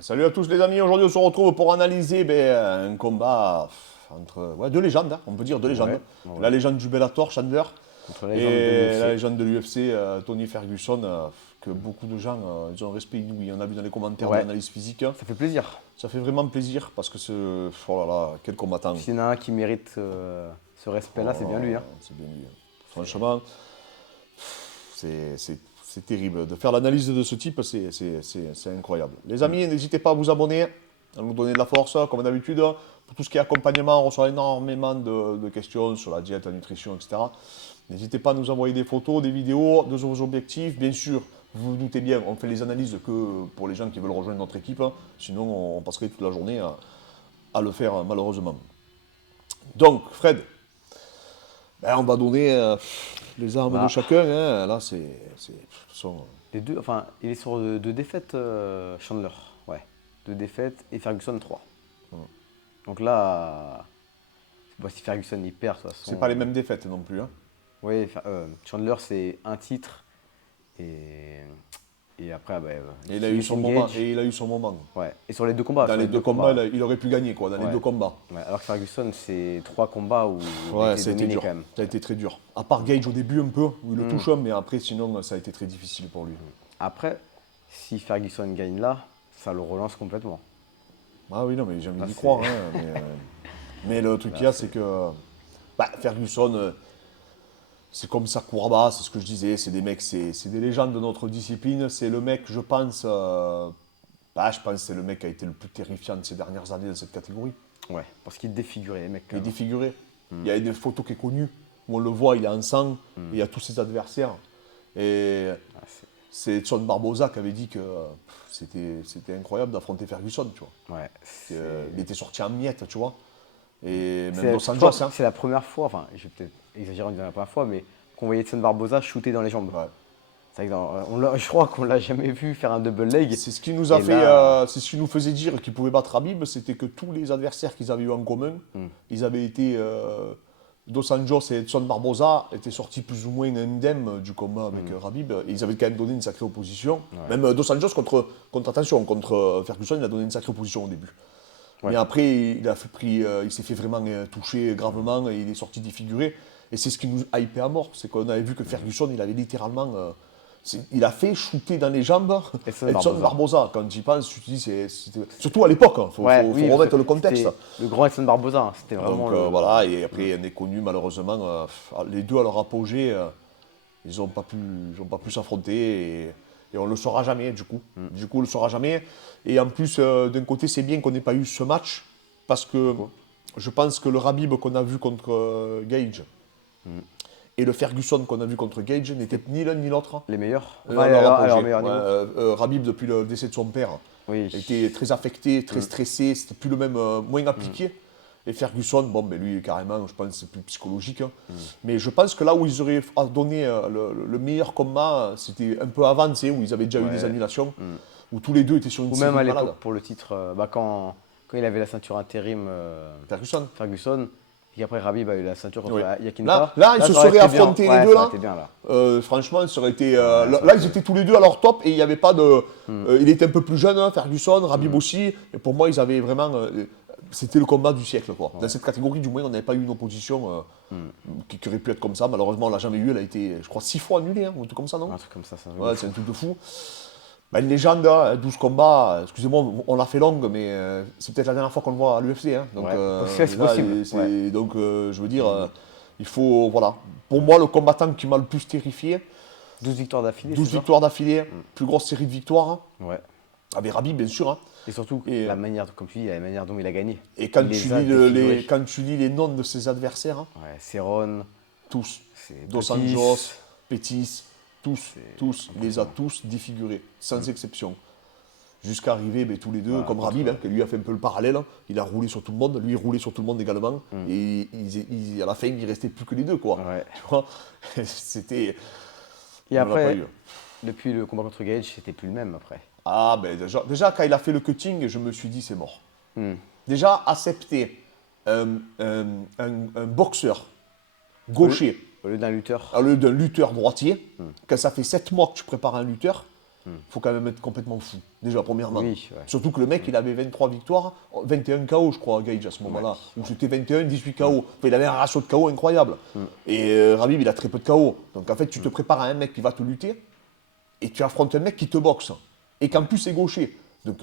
Salut à tous les amis, aujourd'hui on se retrouve pour analyser un combat entre deux légendes, hein, on peut dire deux légendes. Ouais. La légende du Bellator, Chandler, Contre la légende de et la l'UFC. légende de l'UFC, Tony Ferguson, que beaucoup de gens ils ont un respect inouï. On a vu dans les commentaires de Ouais, l'analyse physique, hein. ça fait plaisir. Ça fait vraiment plaisir parce que oh là là, quel combattant. S'il y en a un qui mérite ce respect-là, c'est bien lui. Hein. C'est bien lui. Franchement, c'est terrible. De faire l'analyse de ce type, c'est incroyable. Les amis, n'hésitez pas à vous abonner, à nous donner de la force, comme d'habitude. Pour tout ce qui est accompagnement, on reçoit énormément de questions sur la diète, la nutrition, etc. N'hésitez pas à nous envoyer des photos, des vidéos de vos objectifs. Bien sûr, vous vous doutez bien, on fait les analyses que pour les gens qui veulent rejoindre notre équipe. Sinon, on passerait toute la journée à le faire, malheureusement. Donc, Fred, on va donner les armes de Bah, chacun. Hein. Là, les deux, enfin, il est sur deux défaites, Chandler. Ouais, deux défaites et Ferguson 3. Donc là, si Ferguson il perd, de toute façon. c'est pas les mêmes défaites non plus. Hein. Oui, Chandler c'est un titre et après, Et il a eu son moment. Gage. Et il a eu son moment. Ouais. Et sur les deux combats. Dans sur les deux combats, il aurait pu gagner quoi. Dans les Ouais. deux combats. Ouais, alors que Ferguson, c'est 3 combats où il a Ouais, été ça a été dominé dur. quand même. Ça a été très dur. À part Gage au début un peu, où il le touche, mais après, sinon, ça a été très difficile pour lui. Après, si Ferguson gagne là, ça le relance complètement. Ah oui, non, mais j'ai envie Là, d'y c'est- croire. Hein, mais le truc qu'il y a, c'est que Ferguson, c'est comme Sakuraba, c'est ce que je disais, c'est des mecs, c'est des légendes de notre discipline. C'est le mec, je pense, je pense que c'est le mec qui a été le plus terrifiant de ces dernières années dans cette catégorie. Ouais, parce qu'il défigurait les mecs Il quand est même. défiguré. Il y a des photos qui est connues, où on le voit, il est en sang, et il y a tous ses adversaires. Et Ah, c'est- c'est Edson Barboza qui avait dit que c'était incroyable d'affronter Ferguson, tu vois. ouais, Il était sorti en miettes, tu vois. Et même c'est- Dos je Anjos, crois que hein. c'est la première fois, enfin, je vais peut-être exagérer en disant la première fois, mais qu'on voyait Edson Barboza shooter dans les jambes. Ouais. C'est vrai que je crois qu'on l'a jamais vu faire un double leg. C'est ce qui nous a Et fait, là, c'est ce qui nous faisait dire qu'il pouvait battre Habib, c'était que tous les adversaires qu'ils avaient eu en commun, ils avaient été Dos Anjos et Edson Barboza étaient sortis plus ou moins indemnes du combat avec Habib. Et ils avaient quand même donné une sacrée opposition. Ouais. Même Dos Anjos contre Ferguson, il a donné une sacrée opposition au début. Ouais. Mais après, il s'est fait vraiment toucher gravement et il est sorti défiguré. Et c'est ce qui nous hypait à mort, c'est qu'on avait vu que Ferguson, il avait littéralement il a fait shooter dans les jambes Edson Edson Barboza. Barboza. Quand tu y penses, tu te dis, c'était surtout à l'époque, il faut oui, remettre le contexte. c'était le grand Edson Barboza, hein. C'était vraiment Donc voilà, et après on est connu malheureusement, les deux à leur apogée, ils n'ont pas pu s'affronter et on ne le saura jamais du coup. Du coup, on ne le saura jamais. Et en plus, d'un côté, c'est bien qu'on n'ait pas eu ce match parce que je pense que le Rabib qu'on a vu contre Gage et le Ferguson qu'on a vu contre Gage n'étaient ni l'un ni l'autre. les meilleurs. À Enfin, leur à leur apogée. meilleur niveau. Rabib, depuis le décès de son père, Oui. était très affecté, très stressé, c'était plus le même, moins appliqué. Et Ferguson, lui, carrément, je pense que c'est plus psychologique. Hein. Mais je pense que là où ils auraient donné le meilleur combat, c'était un peu avant, tu sais, où ils avaient déjà eu des annulations, où tous les deux étaient sur une Ou série même à malade. l'époque pour le titre, quand il avait la ceinture intérim, Ferguson. et après Rabib a eu la ceinture contre Oui. Yakinta. Là, ils se ça aurait seraient été bien. affrontés Ouais, les deux ça là. aurait été bien là. Franchement, ça aurait été. ça là, aurait ils étaient tous les deux à leur top et il n'y avait pas de. Il était un peu plus jeune, hein, Ferguson, Rabib aussi. Et pour moi, ils avaient vraiment. C'était le combat du siècle, quoi. Dans cette catégorie, du moins, on n'avait pas eu une opposition qui aurait pu être comme ça. Malheureusement, on l'a jamais eu. Elle a été, je crois, 6 fois annulée, hein, ou un truc comme ça, non? Un truc comme ça, c'est un truc Ouais, de c'est fou. un truc de fou. Une légende, hein, 12 combats, excusez-moi, on l'a fait longue, mais c'est peut-être la dernière fois qu'on le voit à l'UFC. Hein. Donc, Ouais, c'est là, possible. Ouais. donc je veux dire, il faut, voilà. Pour moi, le combattant qui m'a le plus terrifié, 12 victoires d'affilée, 12 c'est ça. victoires d'affilée, plus grosse série de victoires, hein, Ouais. avec Rabib, bien sûr. Hein. Et surtout, Et, la manière, comme tu dis, la manière dont il a gagné. Et quand Il tu, les a lis défigurés. quand tu lis les noms de ses adversaires, hein, Ouais, Céron, tous, c'est Dos Pettis. Anjos, Pettis, tous, il les a tous défigurés, sans exception. Jusqu'à arriver tous les deux, Voilà, comme Rabib, hein, qui lui a fait un peu le parallèle, hein. Il a roulé sur tout le monde, lui il roulait sur tout le monde également, et à la fin il restait plus que les deux, quoi. Ouais. Tu vois. C'était. Et on l'a pas après, eu. depuis le combat contre Gage, c'était plus le même après. Ah déjà quand il a fait le cutting, je me suis dit c'est mort. Déjà accepter un boxeur gaucher Au lieu d'un lutteur. au lieu d'un lutteur droitier, quand ça fait 7 mois que tu prépares un lutteur, faut quand même être complètement fou, déjà, premièrement. Oui, ouais. Surtout que le mec, il avait 23 victoires, 21 KO, je crois, Gage, à ce moment-là. Ou c'était 21, 18 KO. Enfin, il avait un ratio de KO incroyable. Et Khabib, il a très peu de KO. Donc, en fait, tu te prépares à un mec qui va te lutter, et tu affrontes un mec qui te boxe. Et qu'en plus, c'est gaucher. Donc,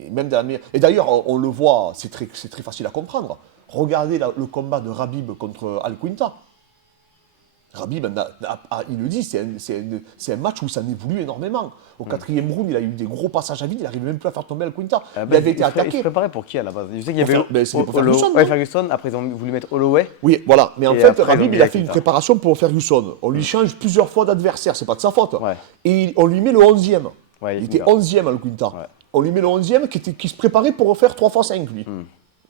et même et d'ailleurs, on le voit, c'est très facile à comprendre. Regardez le combat de Khabib contre Al-Quinta. Khabib, il le dit, c'est un match où ça évolue énormément. Au quatrième round, il a eu des gros passages à vide, il n'arrivait même plus à faire tomber Al-Quinta. Il avait été Il attaqué. se préparait pour qui à la base? Je sais qu'il y avait C'était pour Ferguson, non Ferguson, après ils ont voulu mettre Holloway. Oui, voilà. Mais en Et fait, après, ils ont Khabib, mis il a fait une Al-Quinta. préparation pour Ferguson. On lui change plusieurs fois d'adversaire, c'est pas de sa faute. Ouais. Et on lui met le 11e. Ouais, Il était oula. 11e, Al-Quinta. Ouais. On lui met le 11e qui se préparait pour refaire 3x5, lui.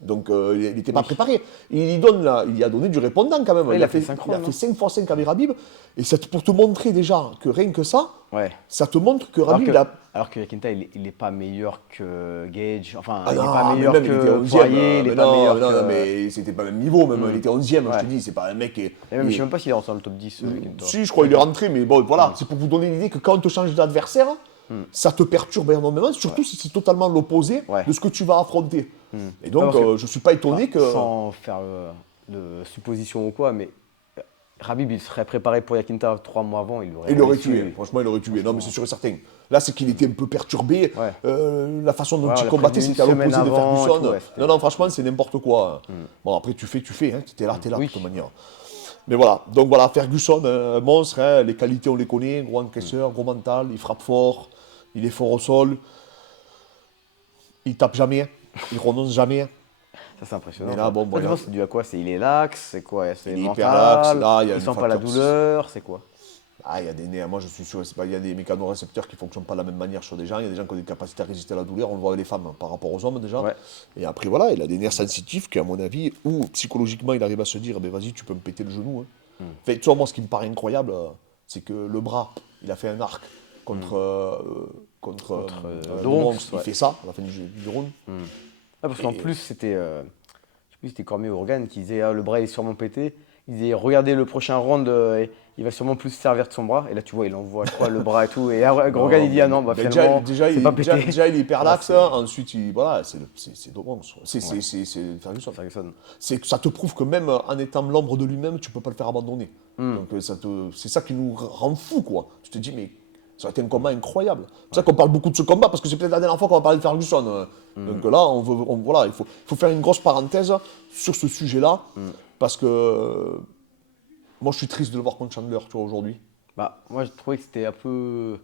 Donc, il n'était pas préparé. Il y a donné du répondant quand même. Ouais, il a fait 5 il a rounds, fait 5x5 avec Khabib. Et pour te montrer déjà que rien que ça, Ouais. ça te montre que Alors Khabib, que, il a. alors que Yakinta, il n'est pas meilleur que Gage. Enfin, Ah il n'est non, pas mais meilleur même, il était que 11e. Poirier, il Mais n'est pas non, meilleur non, que. mais c'était pas le même niveau, même. Il était 11e, je Ouais. te dis. C'est pas un mec. Et même, je ne sais même pas s'il est rentré dans le top 10. Yakinta. Si, je crois qu'il est rentré, mais bon, voilà, c'est pour vous donner l'idée que quand on te change d'adversaire, ça te perturbe énormément, surtout si c'est totalement l'opposé Ouais. de ce que tu vas affronter. Et donc, parce que- je suis pas étonné que. Sans faire de supposition ou quoi, mais Khabib, il serait préparé pour Yakinta 3 mois avant, il Il l'aurait tué. tué, franchement, il l'aurait tué. Non, mais c'est sûr et certain. Là, c'est qu'il était un peu perturbé. Ouais. La façon dont Ouais, on il l'a combattait, prévenu c'était à une l'opposé semaine de avant et Ferguson. tout, ouais, c'était- Non, non, franchement, c'est n'importe quoi. Bon, après, tu fais. Hein. T'es là, Oui. de toute manière. Mais voilà, donc voilà, Ferguson, un monstre, hein, les qualités on les connaît, gros encaisseur, gros mental, il frappe fort, il est fort au sol, il tape jamais, il renonce jamais, Ça, c'est impressionnant. Mais là, ça. bon, Ça, voilà. tu penses, c'est dû à quoi? Il est lax, c'est quoi? C'est Il est mental, hyper lax, là, il y a il une sent pas la facteur- douleur, c'est quoi? Ah, il y a des nerfs, moi je suis sûr, il y a des mécanorécepteurs qui ne fonctionnent pas de la même manière sur des gens, il y a des gens qui ont des capacités à résister à la douleur, on le voit avec les femmes par rapport aux hommes déjà. Ouais. Et après voilà, il a des nerfs sensitifs qui à mon avis, ou psychologiquement il arrive à se dire, ben vas-y tu peux me péter le genou. Hein. Enfin, tu vois, moi ce qui me paraît incroyable, c'est que le bras, il a fait un arc contre Doronx, Doronx, il ouais. fait ça à la fin du round. Ah, parce qu'en plus, c'était, je sais plus, c'était Cormier ou Organ qui disait le bras est sûrement pété. Il disait regardez le prochain round, il va sûrement plus se servir de son bras. Et là, tu vois, il envoie je crois, le bras et tout. Et Organ, il dit ah non, bah, Mais finalement, déjà, c'est pas pété. déjà, il est hyper lax, Voilà, ensuite voilà, c'est Doronx, c'est Ferguson. Ferguson. C'est que ça te prouve que même en étant l'ombre de lui-même, tu peux pas le faire abandonner. Donc c'est ça qui nous rend fou, quoi. Tu te dis, mais ça a été un combat incroyable. C'est pour ça qu'on parle beaucoup de ce combat, parce que c'est peut-être la dernière fois qu'on va parler de Ferguson. Donc là, voilà, il faut faire une grosse parenthèse sur ce sujet-là, parce que moi, je suis triste de le voir contre Chandler, tu vois, aujourd'hui. Bah, moi, je trouvais que c'était un peu.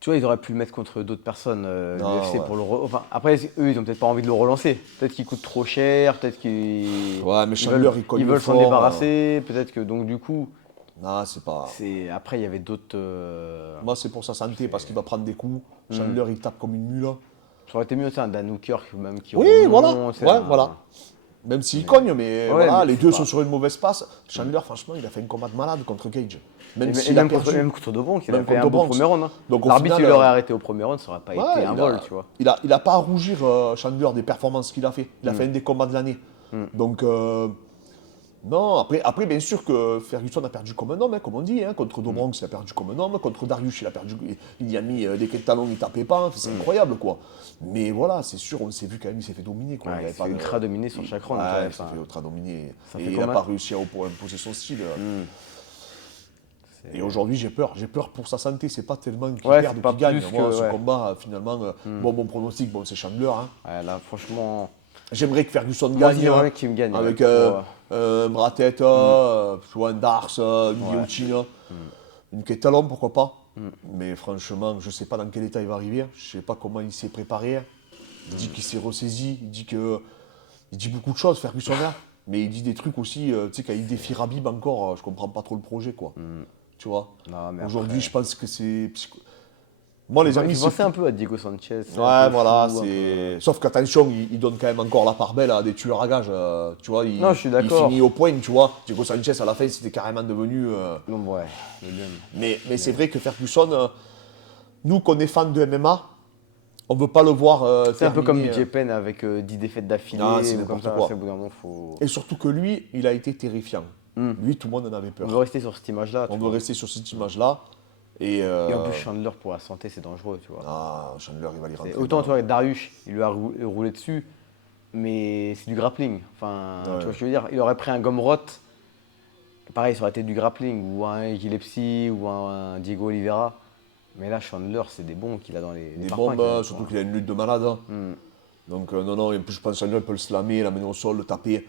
Tu vois, ils auraient pu le mettre contre d'autres personnes, Non, l'UFC, ouais. pour le. Enfin, après, eux, ils ont peut-être pas envie de le relancer. Peut-être qu'il coûte trop cher, peut-être qu'ils. Ouais, mais ils Chandler, veulent, il cogne ils veulent s'en fort, débarrasser. Peut-être que, donc, du coup, Non, c'est pas... après, il y avait d'autres. Moi, c'est pour sa santé, parce qu'il va prendre des coups. Chandler, il tape comme une mule. Ça aurait été mieux, ça, un Dan Hooker même qui Oui, voilà. remonte, c'est Ouais, un- voilà. Même s'il cogne, mais Ouais, voilà, mais les c'est deux pas- sont sur une mauvaise passe. Chandler, franchement, il a fait un combat de malade contre Cage. Même Et s'il a même perdu. contre Dobronx, il Même a fait contre un bon Dobronx. premier round. Hein. Donc, au L'arbitre, final, il l'aurait arrêté au premier round, ça aurait pas Ouais, été un vol, tu vois. Il a pas à rougir, Chandler, des performances qu'il a fait. Il a fait un des combats de l'année. Donc, non, après, bien sûr que Ferguson a perdu comme un homme, hein, comme on dit. Hein. Contre Dobronx, il a perdu comme un homme. Contre Darius, il a perdu. Il y a mis des quais de talons, il tapait pas. Enfin, c'est incroyable, quoi. Mais voilà, c'est sûr, on s'est vu quand même, il s'est fait dominer. Quoi. Ouais, Il il avait s'est pas de- ultra dominé sur chaque round. Ouais, tu vois, il s'est enfin, fait ultra dominer. ça Et fait il n'a combien pas réussi à imposer son style. Et aujourd'hui, j'ai peur. J'ai peur pour sa santé. C'est pas tellement qu'il Ouais, perde c'est ou pas qu'il gagne. plus Moi, que- ce ouais. combat, finalement, bon, mon pronostic, bon, c'est Chandler. Hein. Ouais, là, franchement, J'aimerais que Ferguson moi, gagne. j'aimerais qu'il me gagne. Avec ouais, pour, un Bratet, tu vois, un Dars, une guillotine, une Ketalon, pourquoi pas. Mais franchement, je ne sais pas dans quel état il va arriver. Je ne sais pas comment il s'est préparé. Il dit qu'il s'est ressaisi. Il dit beaucoup de choses, Ferguson là. Mais il dit des trucs aussi, tu sais, quand il défie Khabib encore, je comprends pas trop le projet, quoi. Tu vois. Non, mais Aujourd'hui, après- je pense que c'est... Moi, les amis, il c'est... pensait un peu à Diego Sanchez. c'est Ouais, un peu voilà, fou, un c'est... Sauf qu'attention, il donne quand même encore la part belle à des tueurs à gages, tu vois. Non, je suis d'accord. Il finit au point, tu vois. Diego Sanchez, à la fin, c'était carrément devenu... peu. Non, ouais, le lion. Mais c'est vrai que Ferguson, nous, qu'on est fans de MMA, on ne veut pas le voir C'est un peu comme terminer, BJ Penn avec 10 défaites d'affilée. Non, c'est ou comme n'importe ça, quoi. c'est au bout d'un moment, faut. Et surtout que lui, il a été terrifiant. Lui, tout le monde en avait On peur. veut rester sur cette image-là. On tu veut vois. rester sur cette image-là. Et, Et en plus, Chandler, pour la santé, c'est dangereux, tu vois. Chandler, il va les rentrer. Autant, tu vois, Darius, il lui a roulé dessus, mais c'est du grappling. Enfin, Ouais. tu vois ce que je veux dire? Il aurait pris un Gomrot, pareil, ça aurait été du grappling, ou un Gillespie, ou un Diego Oliveira. Mais là, Chandler, c'est des bons qu'il a dans les Des parpaings, bombes, qu'il a, surtout quoi. qu'il a une lutte de malade. Hein. Hmm. Donc non, et en plus je pense que Chandler peut le slammer, l'amener au sol, le taper.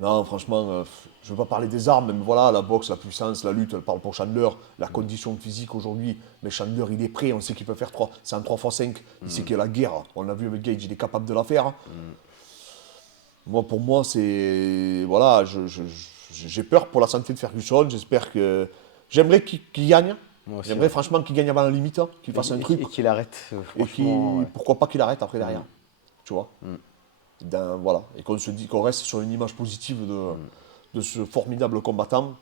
Non, franchement, je ne veux pas parler des armes, mais voilà, la boxe, la puissance, la lutte, elle parle pour Chandler, la condition physique aujourd'hui. Mais Chandler, il est prêt, on sait qu'il peut faire 3. C'est un 3x5, il sait qu'il y a la guerre. On l'a vu avec Gage, il est capable de la faire. Moi, pour moi, c'est. Voilà, j'ai peur pour la santé de Ferguson. J'espère que. J'aimerais qu'il gagne. Moi aussi, J'aimerais ouais. franchement qu'il gagne avant la limite, hein, qu'il fasse un truc. Et qu'il arrête, Et franchement. Ouais. pourquoi pas qu'il arrête après derrière. Tu vois voilà. Et qu'on se dit qu'on reste sur une image positive de ce formidable combattant.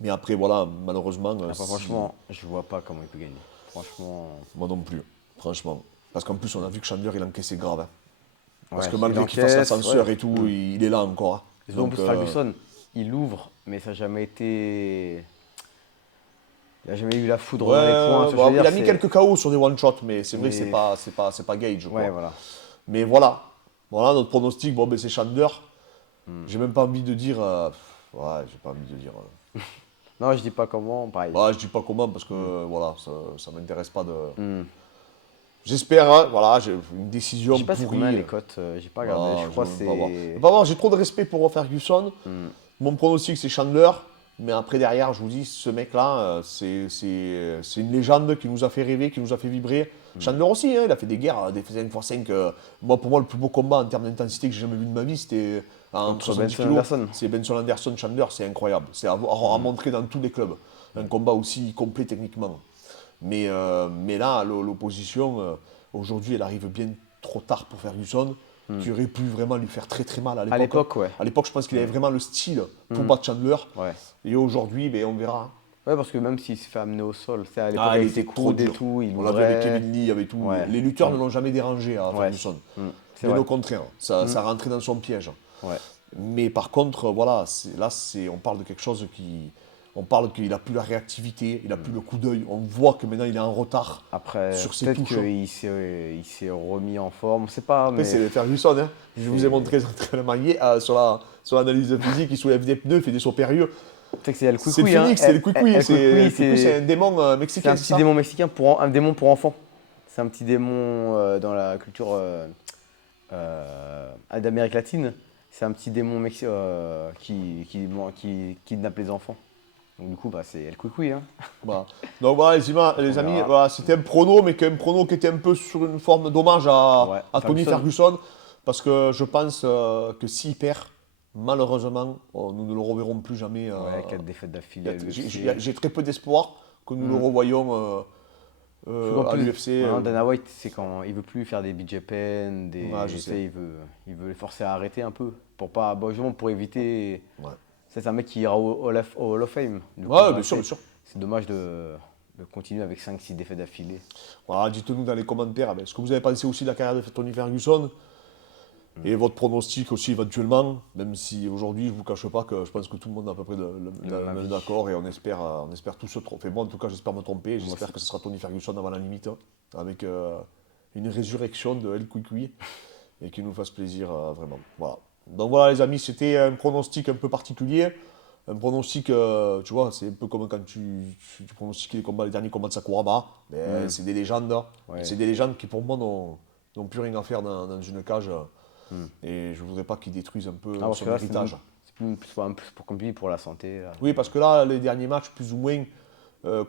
Mais après, voilà, malheureusement. Après, franchement, je vois pas comment il peut gagner. Franchement. Moi non plus, franchement. Parce qu'en plus, on a vu que Chandler, il encaissait grave. Hein. Parce Ouais, que malgré il qu'il fasse encaisse, l'ascenseur ouais. et tout, il est là encore. Hein. Et en plus, Ferguson, il ouvre, mais ça n'a jamais été. Il n'a jamais eu la foudre dans les points. Tu vois ce que je veux il dire, a mis quelques KO sur des one-shots, mais c'est vrai que Mais- c'est pas Gage. Quoi. Ouais, voilà. Mais voilà. Voilà, notre pronostic, bon, ben, c'est Chandler. J'ai même pas envie de dire. Ouais, j'ai pas envie de dire. Non, je dis pas comment, pareil. Ouais, je dis pas comment parce que voilà, ça m'intéresse pas de. Hmm. J'espère, hein, voilà, j'ai une décision Je sais pas c'est pourrie. combien les cotes, j'ai pas regardé. Ah, je crois que veux pas voir. Je c'est. veux pas voir, j'ai trop de respect pour Ferguson. Hmm. Mon pronostic, c'est Chandler. Mais après, derrière, je vous dis, ce mec-là, c'est une légende qui nous a fait rêver, qui nous a fait vibrer. Chandler aussi, hein, il a fait des guerres, des 5x5. Moi, pour moi, le plus beau combat en termes d'intensité que j'ai jamais vu de ma vie, c'était en Contre 70 Benson kilos. Anderson. C'est Benson Anderson, Chandler, c'est incroyable. C'est à montrer dans tous les clubs. Un combat aussi complet techniquement. Mais là, l'opposition, aujourd'hui, elle arrive bien trop tard pour Ferguson, qui aurait pu vraiment lui faire très très mal à l'époque. À l'époque, ouais. À l'époque, je pense qu'il avait vraiment le style pour battre Chandler. Ouais. Et aujourd'hui, ben, on verra. Ouais, parce que même s'il se fait amener au sol, c'est à l'époque Il avec était ses trop coudes et dur. tout, il On l'a vu avec ouvrait. Kevin Lee, avec tout. Ouais. Les lutteurs ne l'ont jamais dérangé à Ouais. Ferguson. C'est Bien vrai. au contraire, ça rentrait dans son piège. Ouais. Mais par contre, voilà, on parle de quelque chose qui. On parle qu'il n'a plus la réactivité, il n'a plus le coup d'œil. On voit que maintenant il est en retard Après, sur ses peut-être touches. qu'il s'est remis en forme, on sait pas, Après, mais c'est Ferguson. Hein. Je vous ai montré les entraînements hier, sur l'analyse physique, il soulève des pneus, il fait des sauts périlleux. peut-être que c'est le C'est Kwikwi, le hein. Phoenix, c'est le Kwikwi. El Kwikwi, C'est un démon c'est mexicain. un petit démon mexicain, un démon pour enfants. C'est un petit démon dans la culture d'Amérique latine. C'est un petit démon qui kidnappe les enfants. Donc du coup, bah, c'est El Kwikwi. Hein. Voilà. Donc voilà les amis, voilà, c'était un prono, mais un prono qui était un peu sur une forme d'hommage Ouais, à Tony Ferguson, parce que je pense que s'il perd, malheureusement, nous ne le reverrons plus jamais. Ouais, 4 défaites d'affilée. à l'UFC. J'ai très peu d'espoir que nous le revoyons En à plus, l'UFC. maintenant, Dana White, c'est quand il veut plus faire des BJ Penn, Ouais, je sais. il veut les forcer à arrêter un peu pour pas, bon, justement pour éviter. Ouais. C'est un mec qui ira au Hall of Fame. Du coup, Ouais, bah, bien sûr, bien sûr. C'est dommage de continuer avec 5-6 défaites d'affilée. Voilà, dites-nous dans les commentaires ce que vous avez pensé aussi de la carrière de Tony Ferguson et votre pronostic aussi éventuellement, même si aujourd'hui je ne vous cache pas que je pense que tout le monde est à peu près même d'accord et on espère tous se tromper. Moi en tout cas j'espère me tromper, j'espère aussi. que ce sera Tony Ferguson avant la limite, hein, avec une résurrection de El Kwikwi et qui nous fasse plaisir vraiment. Voilà. Donc voilà les amis, c'était un pronostic un peu particulier. Un pronostic, tu vois, c'est un peu comme quand tu pronostiques les derniers combats de Sakuraba. C'est des légendes. Hein. Ouais. C'est des légendes qui, pour moi, n'ont plus rien à faire dans une cage. Et je ne voudrais pas qu'ils détruisent un peu Parce son que là, héritage. c'est plus comme tu dis, pour la santé. Là. Oui, parce que là, les derniers matchs, plus ou moins,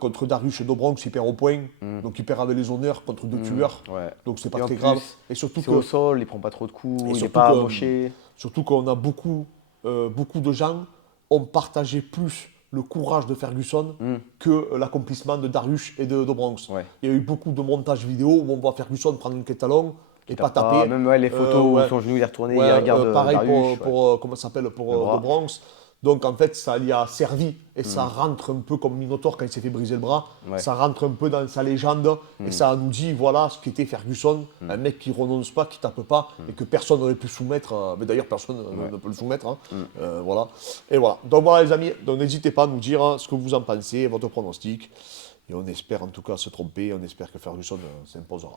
contre Darius et Dobronx, il perd au point. Donc il perd avec les honneurs contre deux tueurs. Ouais. Donc c'est Et pas en très plus, grave. Et surtout C'est au sol, il prend pas trop de coups, il n'est surtout pas que- amoché. Surtout qu'on a beaucoup de gens ont partagé plus le courage de Ferguson que l'accomplissement de Darius et de Dobronx. Ouais. Il y a eu beaucoup de montages vidéo où on voit Ferguson prendre une quête à long et pas taper. Même les photos ouais. où son genou il est retourné, Ouais, il regarde pareil Darius. pour comment ça s'appelle pour Le bras. Dobronx. Donc en fait, ça lui a servi et ça rentre un peu comme Minotaur quand il s'est fait briser le bras. Ouais. Ça rentre un peu dans sa légende et ça nous dit voilà ce qu'était Ferguson, un mec qui renonce pas, qui tape pas et que personne n'aurait pu soumettre. Mais d'ailleurs, personne ne peut le soumettre. Hein. Voilà. Et voilà. Donc voilà les amis, donc n'hésitez pas à nous dire ce que vous en pensez, votre pronostic. Et on espère en tout cas se tromper, on espère que Ferguson s'imposera.